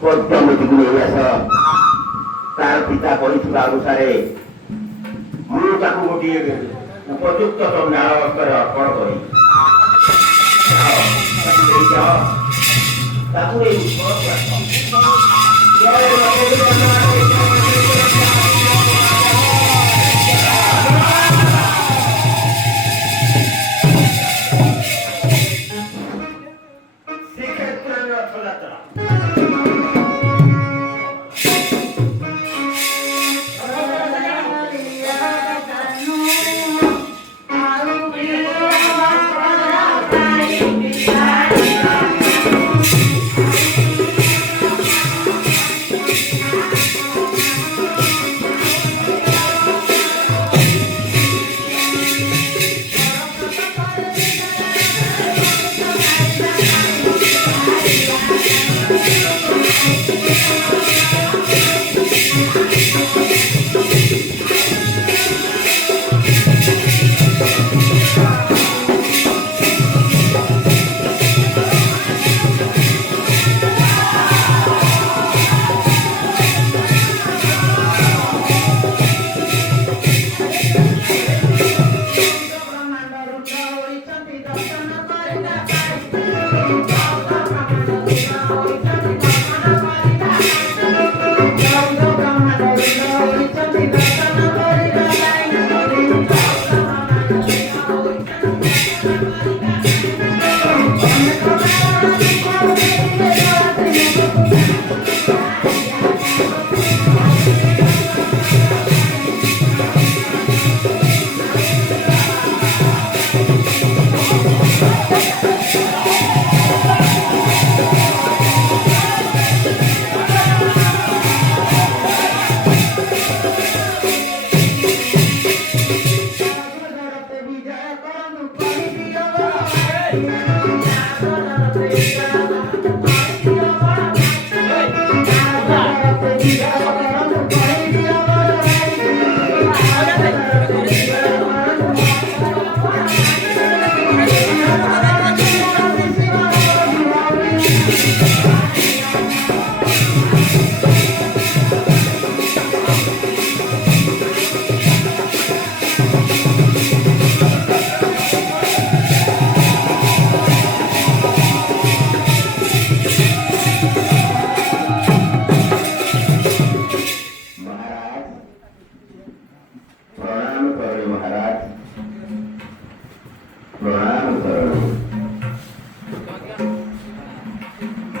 ପଦ୍ମାବତୀକୁ ନେଇ ଆସ। ତାର ପିତା କହିଥିବା ଅନୁସାରେ ମୁଁ ତାକୁ ଗୋଟିଏ ଉପଯୁକ୍ତ ଚଣ୍ଡାଳ ଅସ୍ତ୍ରରେ ଅର୍ପଣ କରି ତାକୁ ଏଇ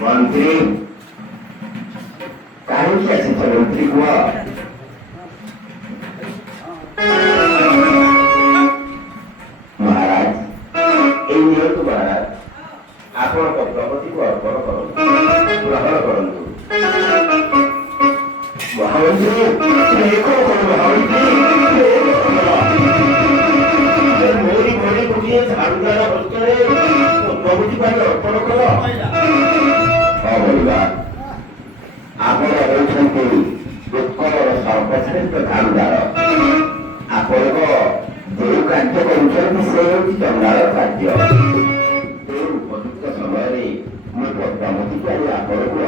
मंत्री काहींची अशी मंत्री हुआ महाराज এই নিয়ত महाराज ଆପଣ ପଦ୍ମାବତୀକୁ ଅର୍ପଣ କରନ୍ତୁ ଗ୍ରହଣ କରନ୍ତୁ। ମହାମନ୍ତ୍ରୀ ମୋରି ଭଳି ଗୋଟିଏ ଝାଡୁଦାର ହସ୍ତରେ ପଦ୍ମାବତୀ ପାଇଁ ଅର୍ପଣ କର। ଆପଣ ହେଉଛନ୍ତି ଉତ୍କଳର ସର୍ବଶ୍ରେଷ୍ଠ ଝାଡୁଦାର। ଆପଣଙ୍କ ଯେଉଁ କାର୍ଯ୍ୟ କରୁଛନ୍ତି ସେ ହେଉଛି ଚଣ୍ଡାଳ କାର୍ଯ୍ୟ। ତେଣୁ ଉପଯୁକ୍ତ ସମୟରେ ମୁଁ ପଦ୍ମାବତୀକୁ ଆଜି ଆପଣଙ୍କୁ